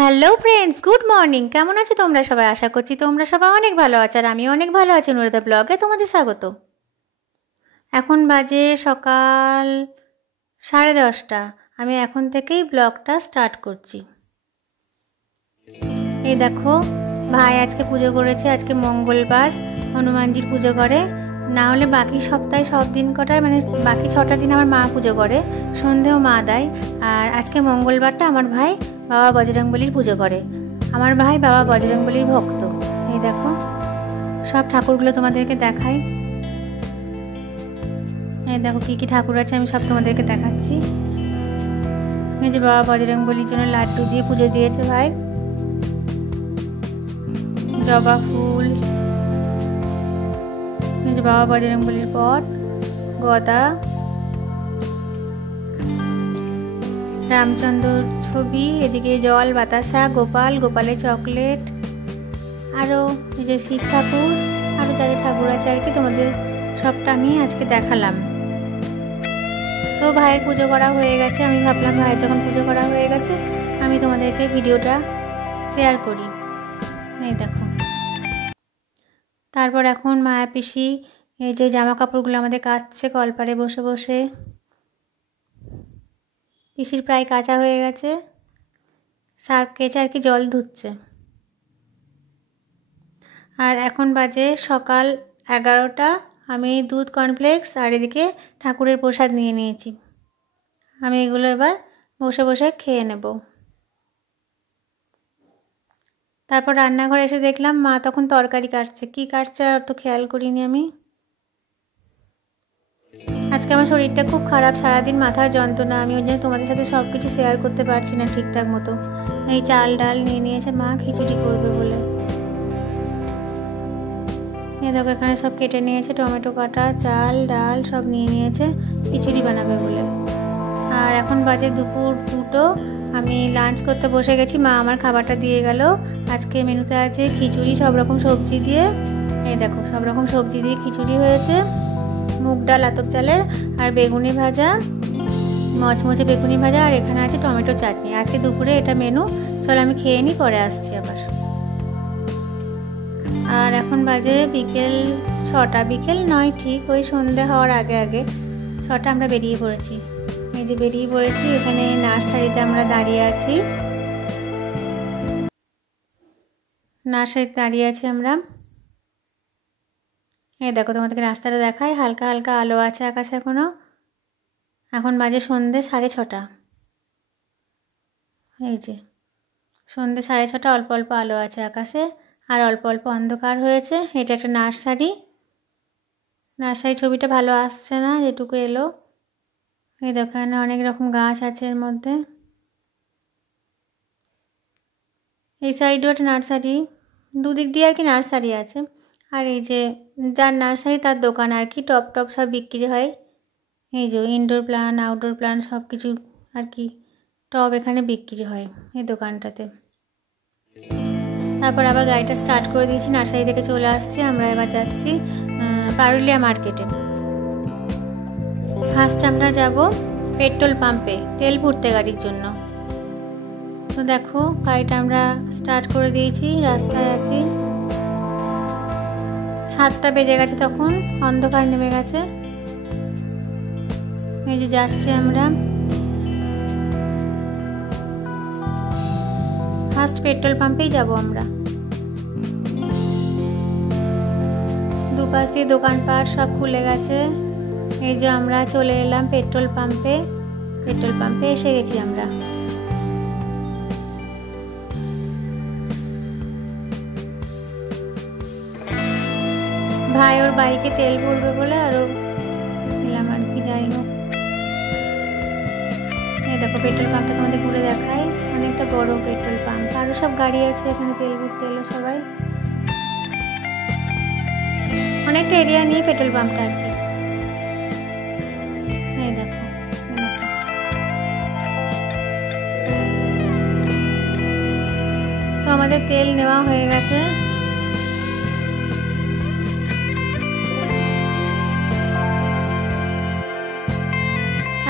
Hello friends, good morning. কেমন আছো তোমরা সবাই? আশা করছি তোমরা সবাই অনেক ভালো আছো, আর আমি অনেক ভালো আছি। নুরুদা ব্লগে তোমাদের স্বাগত। এখন বাজে সকাল 10:30। আমি এখন থেকেই ব্লগটা স্টার্ট করছি। এই দেখো, ভাই আজকে পুজো করেছে। আজকে মঙ্গলবার, হনুমানজির পুজো করে। না হলে বাকি সপ্তাহে সব দিন কটায়, মানে বাকি 6টা দিন আমার মা পুজো করে, সন্ধেও মা দেয়। আর আজকে মঙ্গলবারটা আমার ভাই বাবা বজরংবলীর পুজো করে। আমার ভাই বাবা বজরংবলীর ভক্ত। এই দেখো, সব ঠাকুরগুলো তোমাদেরকে দেখাই। এই দেখো কী কী ঠাকুর আছে, আমি সব তোমাদেরকে দেখাচ্ছি। এই যে বাবা বজরংবলীর জন্য লাড্ডু দিয়ে পুজো দিয়েছে ভাই। জবা ফুল, এই যে বাবা বজরংবলীর পট, গদা, রামচন্দ্রর ছবি, এদিকে জল, বাতাসা, গোপাল, গোপালের চকলেট, আরও এই যে শিব ঠাকুর, আরও যা যা ঠাকুর আছে আর কি, তোমাদের সবটা আমি আজকে দেখালাম। তো ভাইয়ের পুজো করা হয়ে গেছে। আমি ভাবলাম ভাইয়ের যখন পুজো করা হয়ে গেছে, আমি তোমাদেরকে ভিডিওটা শেয়ার করি। এই দেখো, তারপর এখন মায়া পিসি এই যে জামা কাপড়গুলো আমাদের কাচছে কলপারে বসে বসে। পিসির প্রায় কাচা হয়ে গেছে, সার্ফ কেচে আর কি জল ধুচ্ছে। আর এখন বাজে সকাল 11টা। আমি দুধ, কর্নফ্লেক্স আর এদিকে ঠাকুরের প্রসাদ নিয়ে নিয়েছি। আমি এগুলো এবার বসে বসে খেয়ে নেব। তারপর রান্নাঘরে এসে দেখলাম মা তখন তরকারি কাটছে। কি কাটছে আর তো খেয়াল করিনি আমি। আজকে আমার শরীরটা খুব খারাপ, সারাদিন মাথার যন্ত্রণা। আমি ওই জন্য তোমাদের সাথে সব কিছু শেয়ার করতে পারছি না ঠিকঠাক মতো। এই চাল ডাল নিয়ে নিয়েছে মা খিচুড়ি করবে বলে। এই দেখো এখানে সব কেটে নিয়েছে, টমেটো কাটা, চাল ডাল সব নিয়ে নিয়েছে, খিচুড়ি বানাবে বলে। আর এখন বাজে দুপুর 2টো। আমি লাঞ্চ করতে বসে গেছি। মা আমার খাবারটা দিয়ে গেল। আজকে মেনুতে আছে খিচুড়ি সব রকম সবজি দিয়ে। এই দেখো সব রকম সবজি দিয়ে খিচুড়ি হয়েছে, মুগ ডাল আতপ চালের, আর বেগুনি ভাজা, মচমচে বেগুনি ভাজা, আর এখানে আছে টমেটো চাটনি। আজকে দুপুরে এটা মেনু। চলো আমি খেয়ে নিই, পরে আসছি আবার। আর এখন বাজে বিকেল 6টা। বিকেল নয় ঠিক, ওই সন্ধে হওয়ার আগে আগে 6টা। আমরা বেরিয়ে পড়েছি। এই যে বেরিয়ে পড়েছি, এখানে নার্সারিতে আমরা দাঁড়িয়ে আছি। নার্সারিতে দাঁড়িয়ে আছি আমরা। এই দেখো তোমাদেরকে রাস্তাটা দেখায়, হালকা হালকা আলো আছে আকাশে এখনো। এখন বাজে সন্ধে 6:30। এই যে সন্ধে 6:30, অল্প অল্প আলো আছে আকাশে, আর অল্প অল্প অন্ধকার হয়েছে। এটা একটা নার্সারি। নার্সারি ছবিটা ভালো আসছে না, যেটুকু এলো। এই দেখো এখানে অনেক রকম গাছ আছে এর মধ্যে। এই সাইডেও একটা নার্সারি, দুদিক দিয়ে আর কি নার্সারি আছে। আর এই যে যার নার্সারি তার দোকান আর কি, টপ টপ সব বিক্রি হয়। এই যে ইনডোর প্লান্ট, আউটডোর প্লান্ট সব কিছু আর কি টব এখানে বিক্রি হয় এই দোকানটাতে। তারপর আবার গাড়িটা স্টার্ট করে দিয়েছি, নার্সারি থেকে চলে আসছি। আমরা এবার যাচ্ছি পারুলিয়া মার্কেটে। ফার্স্ট আমরা যাব পেট্রোল পাম্পে তেল ভরতে গাড়ির জন্য। তো দেখো গাড়িটা আমরা স্টার্ট করে দিয়েছি, রাস্তায় আছি। 7টা বেজে গেছে, তখন অন্ধকার নেমে গেছে। এই যে যাচ্ছি আমরা। ফার্স্ট পেট্রোল পাম্পেই যাব আমরা। দুপাশ দিয়ে দোকানপাট সব খুলে গেছে। এই যে আমরা চলে এলাম পেট্রোল পাম্পে। পেট্রোল পাম্পে এসে গেছি আমরা। ভাই ওর বাইকে তেল ভরবে বলে আরও নিলাম আর কি, যাই হোক। এই দেখো পেট্রোল পাম্পটা তোমাদের ঘুরে দেখাই, অনেকটা বড় পেট্রোল পাম্প। আরও সব গাড়ি আছে এখানে, তেল ভরতে এলো সবাই। অনেকটা এরিয়া নিয়ে পেট্রোল পাম্পটা আর কি। এই দেখো তো আমাদের তেল নেওয়া হয়ে গেছে।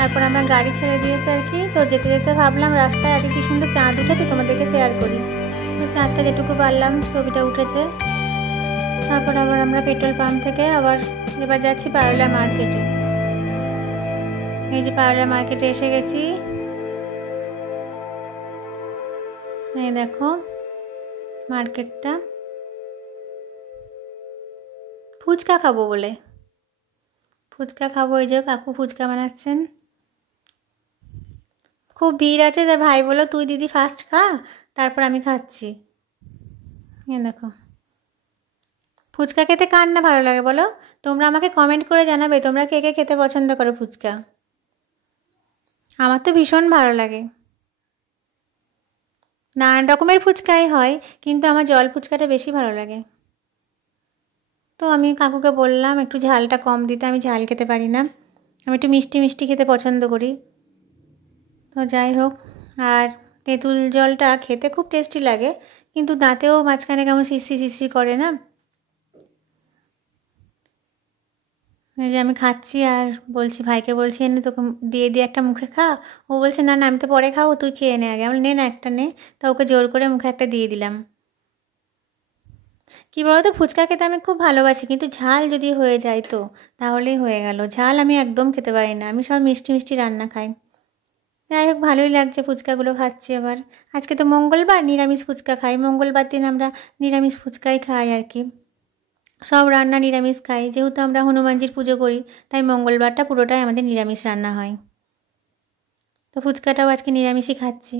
তারপর আমরা গাড়ি ছেড়ে দিয়েছি আর কি। তো যেতে যেতে ভাবলাম রাস্তায় আজকে কি সুন্দর চাঁদ উঠেছে, তোমাদেরকে শেয়ার করি। তো চাঁদটা যেটুকু পারলাম ছবিটা উঠেছে। তারপর আবার আমরা পেট্রোল পাম্প থেকে আবার এবার যাচ্ছি পারুলিয়া মার্কেটে। এই যে পারুলিয়া মার্কেটে এসে গেছি। এই দেখো মার্কেটটা। ফুচকা খাবো বলে ফুচকা খাবো, এই যে কাকু ফুচকা বানাচ্ছেন। খুব ভিড় আছে, তাই ভাই বলো তুই দিদি ফার্স্ট খা, তারপর আমি খাচ্ছি। দেখো ফুচকা খেতে কার না ভালো লাগে বলো? তোমরা আমাকে কমেন্ট করে জানাবে তোমরা কে কে খেতে পছন্দ করো ফুচকা। আমার তো ভীষণ ভালো লাগে। নানান রকমের ফুচকাই হয়, কিন্তু আমার জল ফুচকাটা বেশি ভালো লাগে। তো আমি কাকুকে বললাম একটু ঝালটা কম দিতে, আমি ঝাল খেতে পারি না, আমি একটু মিষ্টি মিষ্টি খেতে পছন্দ করি। তো যাই হোক, আর তেঁতুল জলটা খেতে খুব টেস্টি লাগে, কিন্তু দাঁতেও মাঝখানে কেমন শিশি শিশি করে না। এই যে আমি খাচ্ছি আর বলছি ভাইকে বলছি এনে তোকে দিয়ে দিয়ে একটা মুখে খা। ও বলছে না না আমি তো পরে খাবো, তুই খেয়ে নে আগে। আমি নে না একটা নে। তা ওকে জোর করে মুখে একটা দিয়ে দিলাম। কী বলো তো, ফুচকা খেতে আমি খুব ভালোবাসি, কিন্তু ঝাল যদি হয়ে যায় তো তাহলেই হয়ে গেল। ঝাল আমি একদম খেতে পারি না, আমি সব মিষ্টি মিষ্টি রান্না খাই। যাই হোক ভালোই লাগছে ফুচকাগুলো খাচ্ছি। আবার আজকে তো মঙ্গলবার, নিরামিষ ফুচকা খাই। মঙ্গলবার দিন আমরা নিরামিষ ফুচকাই খাই আর কি, সব রান্না নিরামিষ খাই। যেহেতু আমরা হনুমানজির পুজো করি, তাই মঙ্গলবারটা পুরোটাই আমাদের নিরামিষ রান্না হয়। তো ফুচকাটাও আজকে নিরামিষই খাচ্ছি।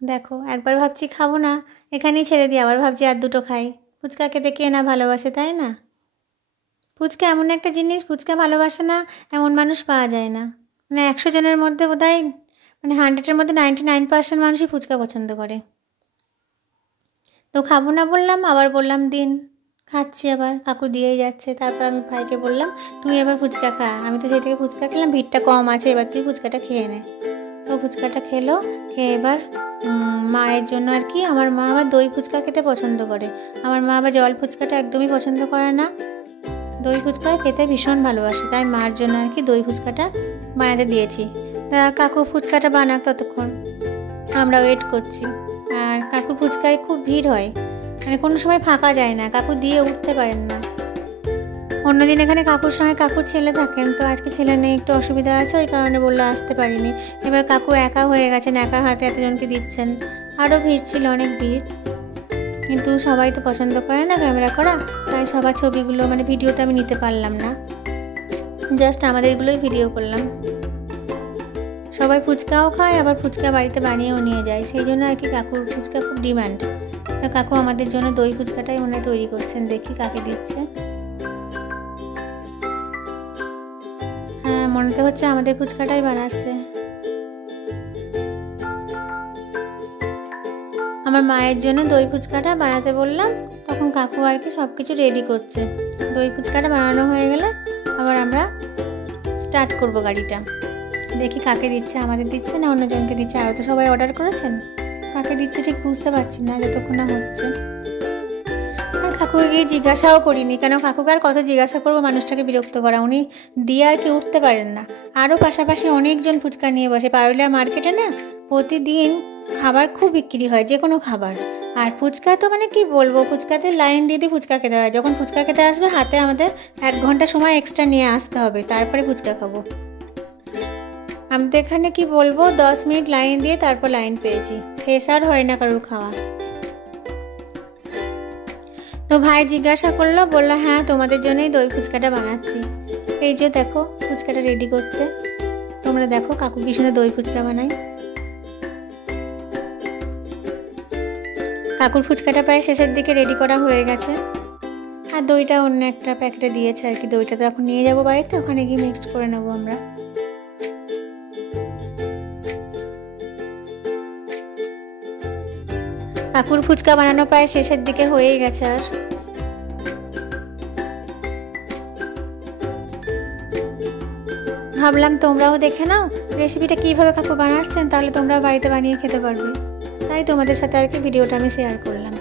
দেখো একবার ভাবছি খাবো না, এখানেই ছেড়ে দিই, আবার ভাবছি আর দুটো খাই। ফুচকা খেতে কে না ভালোবাসে, তাই না? ফুচকা এমন একটা জিনিস, ফুচকা ভালোবাসে না এমন মানুষ পাওয়া যায় না। মানে 100 জনের মধ্যে বোধহয় মানে 100-এর মধ্যে 99% মানুষই ফুচকা পছন্দ করে। তো খাবো না বললাম, আবার বললাম দিন, খাচ্ছি। আবার কাকু দিয়েই যাচ্ছে। তারপর আমি ভাইকে বললাম তুই এবার ফুচকা খা, আমি তো সেই থেকে ফুচকা খেলাম, ভিড়টা কম আছে, এবার তুই ফুচকাটা খেয়ে নে। তো ফুচকাটা খেলো, খেয়ে এবার মায়ের জন্য আর কি, আমার মা আবার দই ফুচকা খেতে পছন্দ করে। আমার মা আবার জল ফুচকাটা একদমই পছন্দ করে না, দই ফুচকা খেতে ভীষণ ভালোবাসে, তাই মার জন্য আর কি দই ফুচকাটা বানাতে দিয়েছি। তা কাকু ফুচকাটা বানাক, ততক্ষণ আমরা ওয়েট করছি। আর কাকুর ফুচকায় খুব ভিড় হয়, মানে কোনো সময় ফাঁকা যায় না, কাকু দিয়ে উঠতে পারেন না। অন্যদিন এখানে কাকুর সঙ্গে কাকুর ছেলে থাকেন, তো আজকে ছেলে নেই, একটু অসুবিধা আছে, ওই কারণে বললো আসতে পারিনি। এবার কাকু একা হয়ে গেছেন, একা হাতে এতজনকে দিচ্ছেন। আরও ভিড় ছিল, অনেক ভিড়, কিন্তু সবাই তো পছন্দ করে না ক্যামেরা করা, তাই সবার ছবিগুলো মানে ভিডিওতে আমি নিতে পারলাম না, জাস্ট আমাদের এগুলোই ভিডিও করলাম। সবাই ফুচকাও খায়, আবার ফুচকা বাড়িতে বানিয়েও নিয়ে যায়, সেই জন্য আর কি কাকুর ফুচকা খুব ডিমান্ড। তা কাকু আমাদের জন্য দই ফুচকাটাই মনে হয় তৈরি করছেন, দেখি কাকে দিচ্ছে। হ্যাঁ মনে তো হচ্ছে আমাদের ফুচকাটাই বানাচ্ছে। আমার মায়ের জন্য দই ফুচকাটা বানাতে বললাম, তখন কাকু আর কি সব কিছু রেডি করছে। দই ফুচকাটা বানানো হয়ে গেলে আবার আমরা স্টার্ট করব গাড়িটা। দেখি কাকে দিচ্ছে, আমাদের দিচ্ছে না অন্যজনকে দিচ্ছে। আরও তো সবাই অর্ডার করেছেন, কাকে দিচ্ছে ঠিক বুঝতে পারছি না যতক্ষণ না হচ্ছে। আর কাকুকে গিয়ে জিজ্ঞাসাও করিনি, কেন কাকুকে আর কত জিজ্ঞাসা করবো, মানুষটাকে বিরক্ত করা। উনি দিয়ে আর কি উঠতে পারেন না। আরও পাশাপাশি অনেকজন ফুচকা নিয়ে বসে পারুলিয়া মার্কেটে না, প্রতিদিন খাবার খুব বিক্রি হয়, যে কোনো খাবার। আর ফুচকা তো মানে কি বলবো, ফুচকাতে লাইন দিয়ে দিয়ে ফুচকা খেতে হয়। যখন ফুচকা খেতে আসবে হাতে আমাদের 1 ঘন্টা সময় এক্সট্রা নিয়ে আসতে হবে, তারপরে ফুচকা খাবো। আমি তো এখানে কি বলবো 10 মিনিট লাইন দিয়ে তারপর লাইন পেয়েছি, শেষ আর হয় না কারোর খাওয়া। তো ভাই জিজ্ঞাসা করলো, বললো হ্যাঁ তোমাদের জন্যই দই ফুচকাটা বানাচ্ছি। এই যে দেখো ফুচকাটা রেডি করছে, তোমরা দেখো কাকু কি সুন্দর দই ফুচকা বানায়। কাকুর ফুচকাটা প্রায় শেষের দিকে রেডি করা হয়ে গেছে। আর দইটা অন্য একটা প্যাকেটে দিয়েছে আর কি, দইটা তো এখন নিয়ে যাবো বাড়িতে, ওখানে গিয়ে মিক্সড করে নেবো আমরা। কাকুর ফুচকা বানানো প্রায় শেষের দিকে হয়েই গেছে। আর ভাবলাম তোমরাও দেখে নাও রেসিপিটা কীভাবে কাকু বানাচ্ছেন, তাহলে তোমরাও বাড়িতে বানিয়ে খেতে পারবে, তাই তোমাদের সাথে আর কি ভিডিওটা আমি শেয়ার করলাম।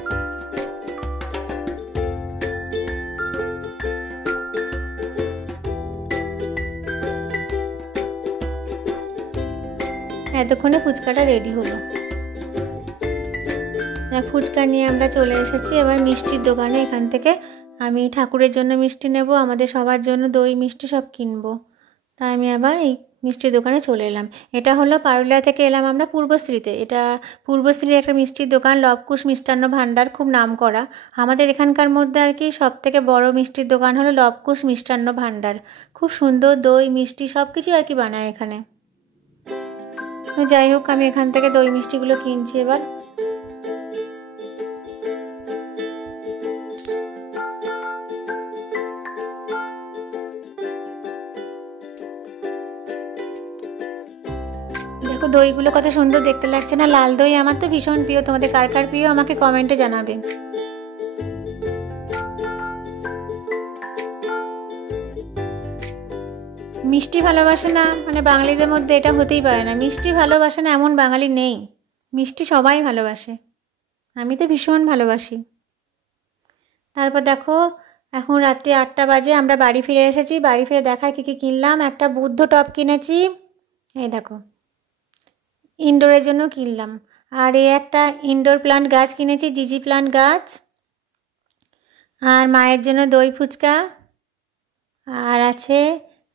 এতক্ষণে ফুচকাটা রেডি হলো। ফুচকা নিয়ে আমরা চলে এসেছি এবার মিষ্টির দোকানে। এখান থেকে আমি ঠাকুরের জন্য মিষ্টি নেব, আমাদের সবার জন্য দই মিষ্টি সব কিনবো। তাই আমি আবার এই মিষ্টির দোকানে চলে এলাম। এটা হলো পারুলিয়া থেকে এলাম আমরা পূর্বশ্রীতে। এটা পূর্বশ্রীর একটা মিষ্টির দোকান, লবকুশ মিষ্টান্ন ভাণ্ডার, খুব নাম করা। আমাদের এখানকার মধ্যে আর কি সবথেকে বড় মিষ্টির দোকান হলো লবকুশ মিষ্টান্ন ভাণ্ডার। খুব সুন্দর দই মিষ্টি সব কিছু আর কি বানায় এখানে। তো যাই হোক, আমি এখান থেকে দই মিষ্টিগুলো কিনছি এবার। দেখো দইগুলো কত সুন্দর দেখতে লাগছে না? লাল দই আমার তো ভীষণ প্রিয়। তোমাদের কার কার প্রিয় আমাকে কমেন্টে জানাবে। মিষ্টি ভালোবাসে না মানে বাঙালিদের মধ্যে এটা হতেই পারে না। মিষ্টি ভালোবাসে না এমন বাঙালি নেই, মিষ্টি সবাই ভালোবাসে। আমি তো ভীষণ ভালোবাসি। তারপর দেখো এখন রাত্রি 8টা বাজে, আমরা বাড়ি ফিরে এসেছি। বাড়ি ফিরে দেখায় কী কী কিনলাম। একটা বুদ্ধ টব কিনেছি, এই দেখো, ইনডোরের জন্য কিনলাম। আর এই একটা ইনডোর প্লান্ট গাছ কিনেছি, জিজি প্লান্ট গাছ। আর মায়ের জন্য দই ফুচকা। আর আছে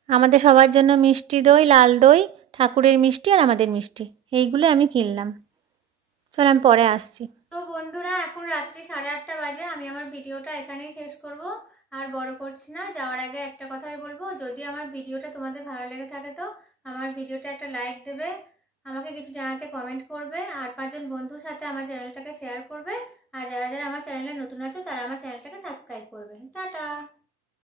আমাদের সবার জন্য মিষ্টি দই, লাল দই, ঠাকুরের মিষ্টি আর আমাদের মিষ্টি। এইগুলো আমি কিনলাম। চল আমি পরে আসছি। তো বন্ধুরা এখন রাত্রি 8:30 বাজে। আমি আমার ভিডিওটা এখানেই শেষ করব, আর বড় করছি না। যাওয়ার আগে একটা কথাই বলবো, যদি আমার ভিডিওটা তোমাদের ভালো লেগে থাকে তো আমার ভিডিওটা একটা লাইক দেবে, আমাকে কিছু জানাতে কমেন্ট করবে, আর 5 জন বন্ধুর সাথে আমার চ্যানেলটাকে শেয়ার করবে। আর যারা যারা আমার চ্যানেলে নতুন আছে তারা আমার চ্যানেলটাকে সাবস্ক্রাইব করবে। টাটা।